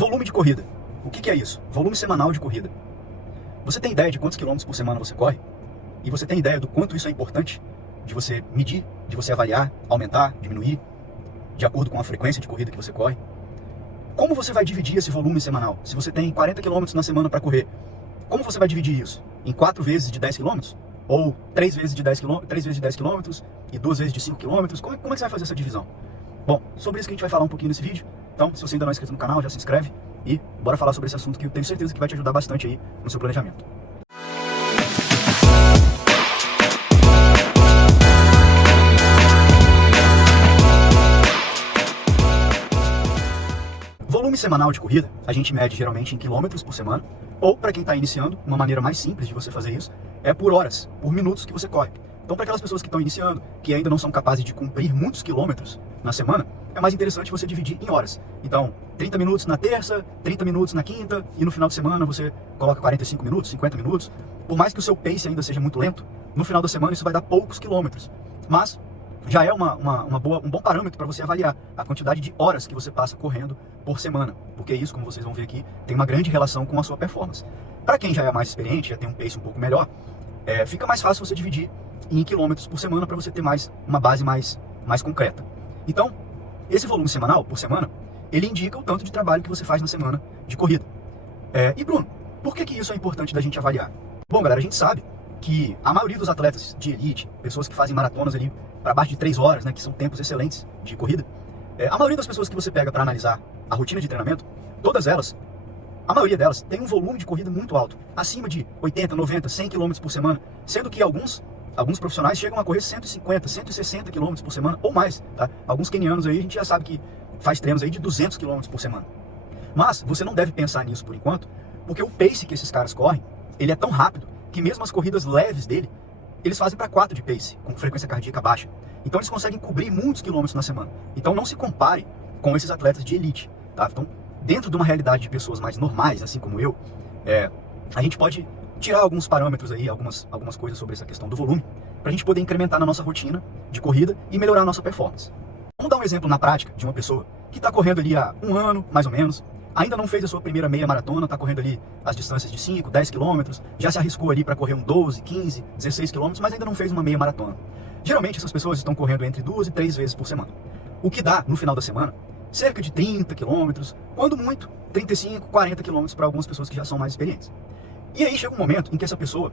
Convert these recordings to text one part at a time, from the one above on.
Volume de corrida. O que é isso? Volume semanal de corrida. Você tem ideia de quantos quilômetros por semana você corre? E você tem ideia do quanto isso é importante de você medir, de você avaliar, aumentar, diminuir, de acordo com a frequência de corrida que você corre? Como você vai dividir esse volume semanal? Se você tem 40 quilômetros na semana para correr, como você vai dividir isso? Em 4 vezes de 10 quilômetros? Ou 3 vezes de 10 quilômetros, 3 vezes de 10 quilômetros e 2 vezes de 5 quilômetros? Como é que você vai fazer essa divisão? Bom, sobre isso que a gente vai falar um pouquinho nesse vídeo. Então, se você ainda não é inscrito no canal, já se inscreve e bora falar sobre esse assunto que eu tenho certeza que vai te ajudar bastante aí no seu planejamento. Volume semanal de corrida, a gente mede geralmente em quilômetros por semana, ou para quem está iniciando, uma maneira mais simples de você fazer isso é por horas, por minutos que você corre. Então, para aquelas pessoas que estão iniciando, que ainda não são capazes de cumprir muitos quilômetros na semana, é mais interessante você dividir em horas. Então, 30 minutos na terça, 30 minutos na quinta, e no final de semana você coloca 45 minutos, 50 minutos. Por mais que o seu pace ainda seja muito lento, no final da semana isso vai dar poucos quilômetros. Mas já é um bom parâmetro para você avaliar a quantidade de horas que você passa correndo por semana. Porque isso, como vocês vão ver aqui, tem uma grande relação com a sua performance. Para quem já é mais experiente, já tem um pace um pouco melhor, fica mais fácil você dividir em quilômetros por semana para você ter uma base mais concreta. Então, esse volume semanal, por semana, ele indica o tanto de trabalho que você faz na semana de corrida. E Bruno, por que isso é importante da gente avaliar? Bom, galera, a gente sabe que a maioria dos atletas de elite, pessoas que fazem maratonas ali para baixo de 3 horas, né, que são tempos excelentes de corrida, a maioria das pessoas que você pega para analisar a rotina de treinamento, todas elas, a maioria delas tem um volume de corrida muito alto, acima de 80, 90, 100 km por semana, sendo que alguns profissionais chegam a correr 150, 160 km por semana ou mais, tá? Alguns quenianos aí a gente já sabe que faz treinos aí de 200 km por semana. Mas você não deve pensar nisso por enquanto, porque o pace que esses caras correm, ele é tão rápido que mesmo as corridas leves dele, eles fazem para 4 de pace, com frequência cardíaca baixa. Então eles conseguem cobrir muitos quilômetros na semana. Então não se compare com esses atletas de elite, tá? Então, dentro de uma realidade de pessoas mais normais, assim como eu, a gente pode tirar alguns parâmetros aí, algumas coisas sobre essa questão do volume, para a gente poder incrementar na nossa rotina de corrida e melhorar a nossa performance. Vamos dar um exemplo na prática de uma pessoa que está correndo ali há 1 ano, mais ou menos, ainda não fez a sua primeira meia maratona, está correndo ali as distâncias de 5, 10 quilômetros, já se arriscou ali para correr um 12, 15, 16 quilômetros, mas ainda não fez uma meia maratona. Geralmente essas pessoas estão correndo entre 2 e 3 vezes por semana, o que dá, no final da semana, cerca de 30 quilômetros, quando muito, 35, 40 quilômetros para algumas pessoas que já são mais experientes. E aí chega um momento em que essa pessoa,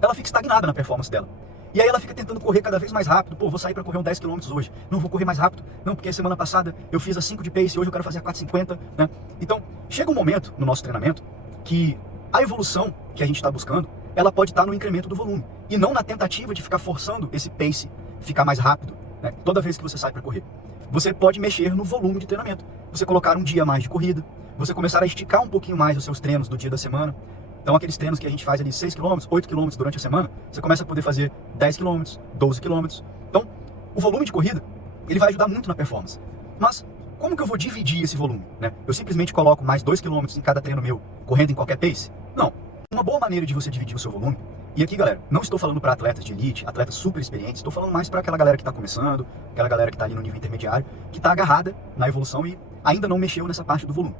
ela fica estagnada na performance dela. E aí ela fica tentando correr cada vez mais rápido. Pô, vou sair para correr um 10 km hoje. Não, vou correr mais rápido. Não, porque semana passada eu fiz a 5 de pace, hoje eu quero fazer a 4,50, né? Então, chega um momento no nosso treinamento que a evolução que a gente está buscando, ela pode estar no incremento do volume. E não na tentativa de ficar forçando esse pace ficar mais rápido, né? Toda vez que você sai para correr. Você pode mexer no volume de treinamento. Você colocar um dia a mais de corrida. Você começar a esticar um pouquinho mais os seus treinos do dia da semana. Então aqueles treinos que a gente faz ali 6 km, 8 km durante a semana, você começa a poder fazer 10 km, 12 km. Então, o volume de corrida, ele vai ajudar muito na performance. Mas, como que eu vou dividir esse volume, né? Eu simplesmente coloco mais 2 km em cada treino meu, correndo em qualquer pace? Não. Uma boa maneira de você dividir o seu volume, e aqui, galera, não estou falando para atletas de elite, atletas super experientes, estou falando mais para aquela galera que está começando, aquela galera que está ali no nível intermediário, que está agarrada na evolução e ainda não mexeu nessa parte do volume.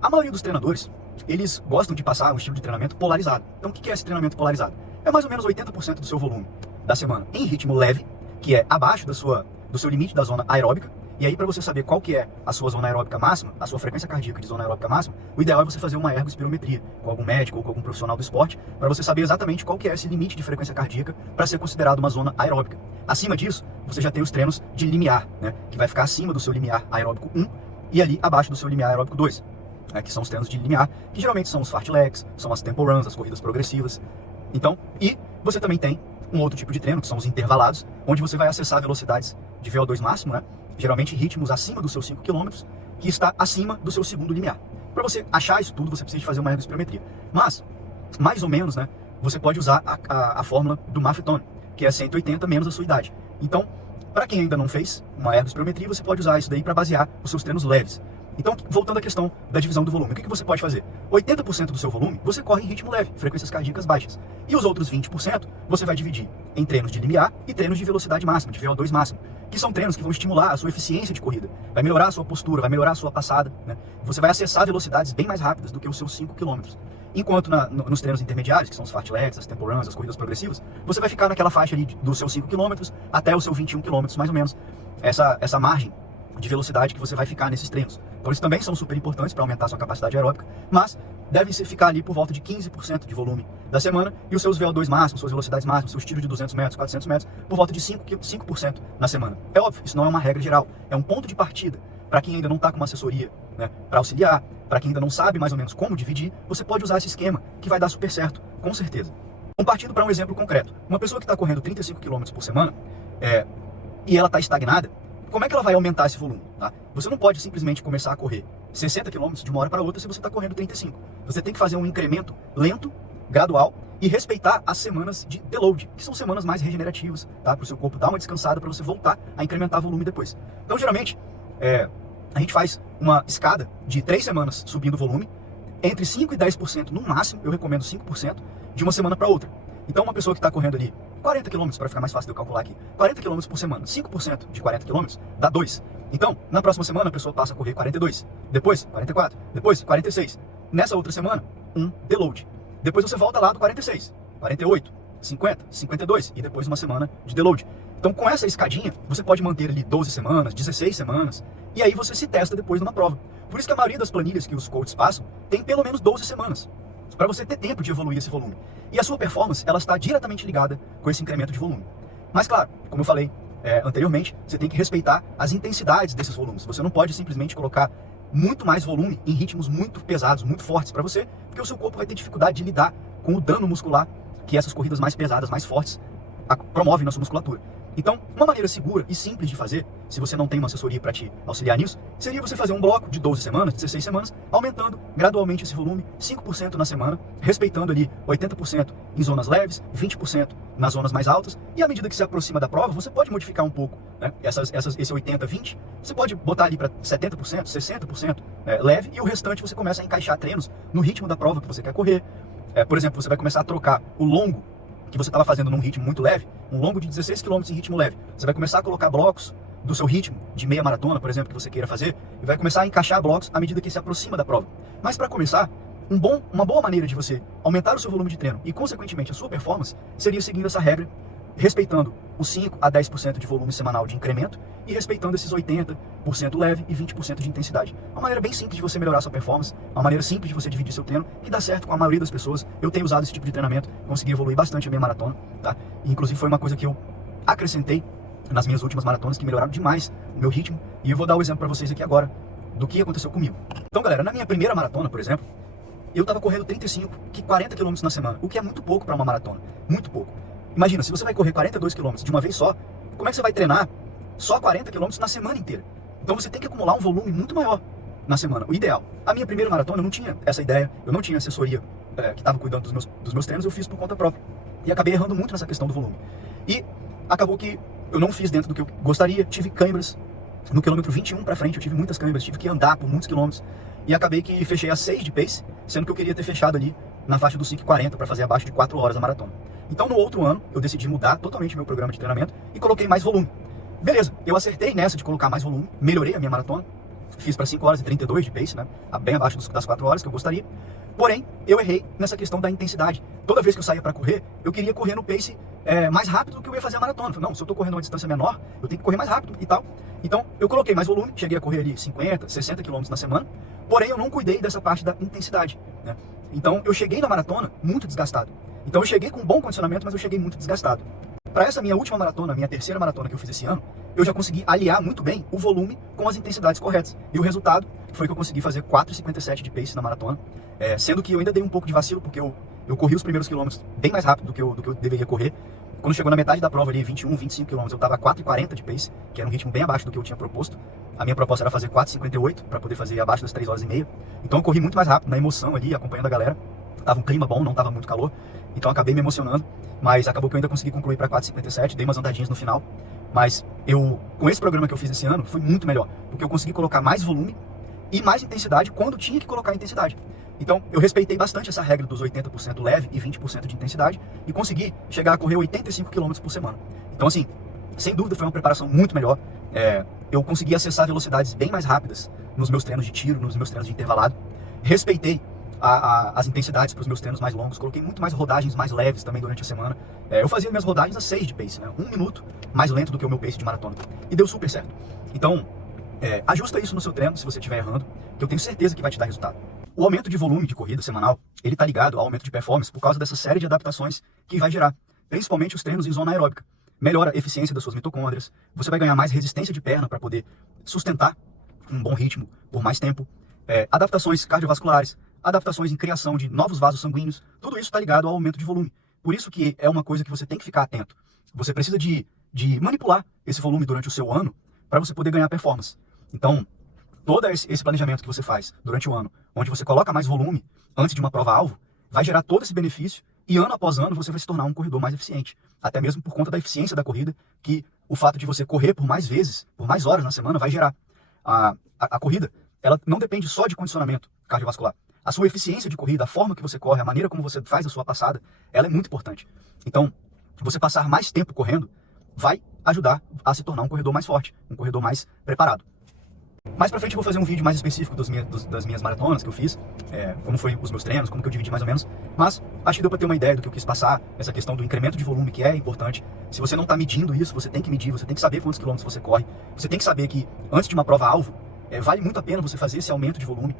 A maioria dos treinadores, eles gostam de passar um estilo de treinamento polarizado. Então o que é esse treinamento polarizado? É mais ou menos 80% do seu volume da semana em ritmo leve, que é abaixo do seu limite da zona aeróbica. E aí, para você saber qual que é a sua zona aeróbica máxima, a sua frequência cardíaca de zona aeróbica máxima, o ideal é você fazer uma ergospirometria com algum médico ou com algum profissional do esporte, para você saber exatamente qual que é esse limite de frequência cardíaca para ser considerado uma zona aeróbica. Acima disso, você já tem os treinos de limiar, né, que vai ficar acima do seu limiar aeróbico 1 e ali abaixo do seu limiar aeróbico 2. Que são os treinos de limiar, que geralmente são os fartleks, são as tempo runs, as corridas progressivas. Então, e você também tem um outro tipo de treino, que são os intervalados, onde você vai acessar velocidades de VO2 máximo, né? Geralmente ritmos acima dos seus 5 km, que está acima do seu segundo limiar. Para você achar isso tudo, você precisa de fazer uma ergospirometria. Mas, mais ou menos, né, você pode usar a fórmula do Maffetone, que é 180 menos a sua idade. Então, para quem ainda não fez uma ergospirometria, você pode usar isso daí para basear os seus treinos leves. Então, voltando à questão da divisão do volume, o que você pode fazer? 80% do seu volume você corre em ritmo leve, frequências cardíacas baixas. E os outros 20% você vai dividir em treinos de limiar e treinos de velocidade máxima, de VO2 máximo, que são treinos que vão estimular a sua eficiência de corrida, vai melhorar a sua postura, vai melhorar a sua passada, né? Você vai acessar velocidades bem mais rápidas do que os seus 5 km. Enquanto nos treinos intermediários, que são os fartleks, as tempo runs, as corridas progressivas, você vai ficar naquela faixa ali dos seus 5 km até o seu 21 km, mais ou menos. Essa margem de velocidade que você vai ficar nesses treinos. Então eles também são super importantes para aumentar a sua capacidade aeróbica, mas devem ficar ali por volta de 15% de volume da semana, e os seus VO2 máximos, suas velocidades máximas, seus tiros de 200 metros, 400 metros, por volta de 5% na semana. É óbvio, isso não é uma regra geral, é um ponto de partida. Para quem ainda não está com uma assessoria, né, para auxiliar, para quem ainda não sabe mais ou menos como dividir, você pode usar esse esquema que vai dar super certo, com certeza. Partindo para um exemplo concreto, uma pessoa que está correndo 35 km por semana e ela está estagnada, como é que ela vai aumentar esse volume? Tá? Você não pode simplesmente começar a correr 60 km de uma hora para outra se você está correndo 35. Você tem que fazer um incremento lento, gradual, e respeitar as semanas de deload, que são semanas mais regenerativas, tá? Para o seu corpo dar uma descansada, para você voltar a incrementar volume depois. Então, geralmente, a gente faz uma escada de 3 semanas subindo o volume, entre 5% e 10% no máximo, eu recomendo 5%, de uma semana para outra. Então, uma pessoa que está correndo ali 40 km, para ficar mais fácil de eu calcular aqui, 40 km por semana, 5% de 40 km dá 2. Então, na próxima semana, a pessoa passa a correr 42, depois 44, depois 46. Nessa outra semana, um deload. Depois você volta lá do 46, 48, 50, 52 e depois uma semana de deload. Então, com essa escadinha, você pode manter ali 12 semanas, 16 semanas, e aí você se testa depois numa prova. Por isso que a maioria das planilhas que os coaches passam tem pelo menos 12 semanas, para você ter tempo de evoluir esse volume. E a sua performance, ela está diretamente ligada com esse incremento de volume. Mas claro, como eu falei anteriormente, você tem que respeitar as intensidades desses volumes. Você não pode simplesmente colocar muito mais volume em ritmos muito pesados, muito fortes para você, porque o seu corpo vai ter dificuldade de lidar com o dano muscular que essas corridas mais pesadas, mais fortes, promovem na sua musculatura. Então, uma maneira segura e simples de fazer, se você não tem uma assessoria para te auxiliar nisso, seria você fazer um bloco de 12 semanas, 16 semanas, aumentando gradualmente esse volume, 5% na semana, respeitando ali 80% em zonas leves, 20% nas zonas mais altas, e à medida que se aproxima da prova, você pode modificar um pouco, né? Esse 80, 20, você pode botar ali para 70%, 60% leve, e o restante você começa a encaixar treinos no ritmo da prova que você quer correr. Por exemplo, você vai começar a trocar o longo que você estava fazendo num ritmo muito leve, um longo de 16 km em ritmo leve. Você vai começar a colocar blocos do seu ritmo, de meia maratona, por exemplo, que você queira fazer, e vai começar a encaixar blocos à medida que se aproxima da prova. Mas para começar, uma boa maneira de você aumentar o seu volume de treino e, consequentemente, a sua performance, seria seguindo essa regra, respeitando os 5 a 10% de volume semanal de incremento e respeitando esses 80% leve e 20% de intensidade. Uma maneira bem simples de você melhorar a sua performance, uma maneira simples de você dividir seu treino, que dá certo com a maioria das pessoas. Eu tenho usado esse tipo de treinamento, consegui evoluir bastante a minha maratona, tá? E, inclusive, foi uma coisa que eu acrescentei nas minhas últimas maratonas, que melhoraram demais o meu ritmo, e eu vou dar o exemplo para vocês aqui agora do que aconteceu comigo. Então, galera, na minha primeira maratona, por exemplo, eu estava correndo 35, 40 km na semana, o que é muito pouco para uma maratona, muito pouco. Imagina, se você vai correr 42 km de uma vez só, como é que você vai treinar só 40 km na semana inteira? Então você tem que acumular um volume muito maior na semana, o ideal. A minha primeira maratona eu não tinha essa ideia, eu não tinha assessoria que estava cuidando dos meus treinos, eu fiz por conta própria. E acabei errando muito nessa questão do volume. E acabou que eu não fiz dentro do que eu gostaria, tive câimbras. No quilômetro 21 para frente eu tive muitas câimbras, tive que andar por muitos quilômetros. E acabei que fechei a 6 de pace, sendo que eu queria ter fechado ali na faixa dos 5,40 para fazer abaixo de 4 horas a maratona. Então, no outro ano, eu decidi mudar totalmente meu programa de treinamento e coloquei mais volume. Beleza, eu acertei nessa de colocar mais volume, melhorei a minha maratona, fiz para 5 horas e 32 de pace, né? Bem abaixo das 4 horas que eu gostaria. Porém, eu errei nessa questão da intensidade. Toda vez que eu saía para correr, eu queria correr no pace mais rápido do que eu ia fazer a maratona. Falei, não, se eu tô correndo uma distância menor, eu tenho que correr mais rápido e tal. Então, eu coloquei mais volume, cheguei a correr ali 50, 60 km na semana, porém eu não cuidei dessa parte da intensidade, né? Então, eu cheguei na maratona muito desgastado. Então, eu cheguei com um bom condicionamento, mas eu cheguei muito desgastado. Para essa minha última maratona, minha terceira maratona que eu fiz esse ano, eu já consegui aliar muito bem o volume com as intensidades corretas. E o resultado foi que eu consegui fazer 4,57 de pace na maratona, sendo que eu ainda dei um pouco de vacilo, porque eu corri os primeiros quilômetros bem mais rápido do que eu deveria correr. Quando chegou na metade da prova ali, 21, 25 km, eu estava a 4,40 de pace, que era um ritmo bem abaixo do que eu tinha proposto. A minha proposta era fazer 4,58 para poder fazer abaixo das 3 horas e meia. Então eu corri muito mais rápido, na emoção ali, acompanhando a galera. Tava um clima bom, não tava muito calor, então acabei me emocionando, mas acabou que eu ainda consegui concluir para 4,57, dei umas andadinhas no final, mas com esse programa que eu fiz esse ano, foi muito melhor, porque eu consegui colocar mais volume e mais intensidade quando tinha que colocar intensidade. Então, eu respeitei bastante essa regra dos 80% leve e 20% de intensidade e consegui chegar a correr 85 km por semana. Então, assim, sem dúvida foi uma preparação muito melhor. Eu consegui acessar velocidades bem mais rápidas nos meus treinos de tiro, nos meus treinos de intervalado. Respeitei as intensidades para os meus treinos mais longos, coloquei muito mais rodagens mais leves também durante a semana. Eu fazia minhas rodagens a 6 de pace, né? 1 minuto mais lento do que o meu pace de maratona. E deu super certo. Então, ajusta isso no seu treino se você estiver errando, que eu tenho certeza que vai te dar resultado. O aumento de volume de corrida semanal, ele está ligado ao aumento de performance por causa dessa série de adaptações que vai gerar, principalmente os treinos em zona aeróbica. Melhora a eficiência das suas mitocôndrias, você vai ganhar mais resistência de perna para poder sustentar um bom ritmo por mais tempo, adaptações cardiovasculares, adaptações em criação de novos vasos sanguíneos, tudo isso está ligado ao aumento de volume. Por isso que é uma coisa que você tem que ficar atento. Você precisa de manipular esse volume durante o seu ano para você poder ganhar performance. Então, todo esse planejamento que você faz durante o ano, onde você coloca mais volume antes de uma prova-alvo, vai gerar todo esse benefício e ano após ano você vai se tornar um corredor mais eficiente. Até mesmo por conta da eficiência da corrida, que o fato de você correr por mais vezes, por mais horas na semana, vai gerar. A corrida, ela não depende só de condicionamento cardiovascular. A sua eficiência de corrida, a forma que você corre, a maneira como você faz a sua passada, ela é muito importante. Então, você passar mais tempo correndo vai ajudar a se tornar um corredor mais forte, um corredor mais preparado. Mais pra frente eu vou fazer um vídeo mais específico das minhas maratonas que eu fiz, como foi os meus treinos, como que eu dividi mais ou menos, mas acho que deu pra ter uma ideia do que eu quis passar, essa questão do incremento de volume que é importante. Se você não tá medindo isso, você tem que medir, você tem que saber quantos quilômetros você corre, você tem que saber que antes de uma prova-alvo, vale muito a pena você fazer esse aumento de volume,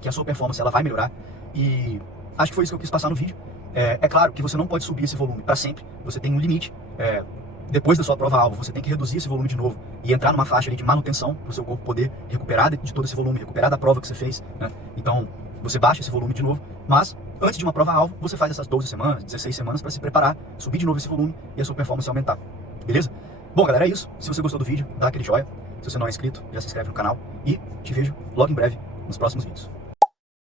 que a sua performance ela vai melhorar, e acho que foi isso que eu quis passar no vídeo. É claro que você não pode subir esse volume para sempre, você tem um limite. Depois da sua prova-alvo, você tem que reduzir esse volume de novo e entrar numa faixa ali de manutenção para o seu corpo poder recuperar de todo esse volume, recuperar da prova que você fez, né? Então, você baixa esse volume de novo, mas antes de uma prova-alvo, você faz essas 12 semanas, 16 semanas para se preparar, subir de novo esse volume e a sua performance aumentar. Beleza? Bom, galera, é isso. Se você gostou do vídeo, dá aquele joinha. Se você não é inscrito, já se inscreve no canal e te vejo logo em breve nos próximos vídeos.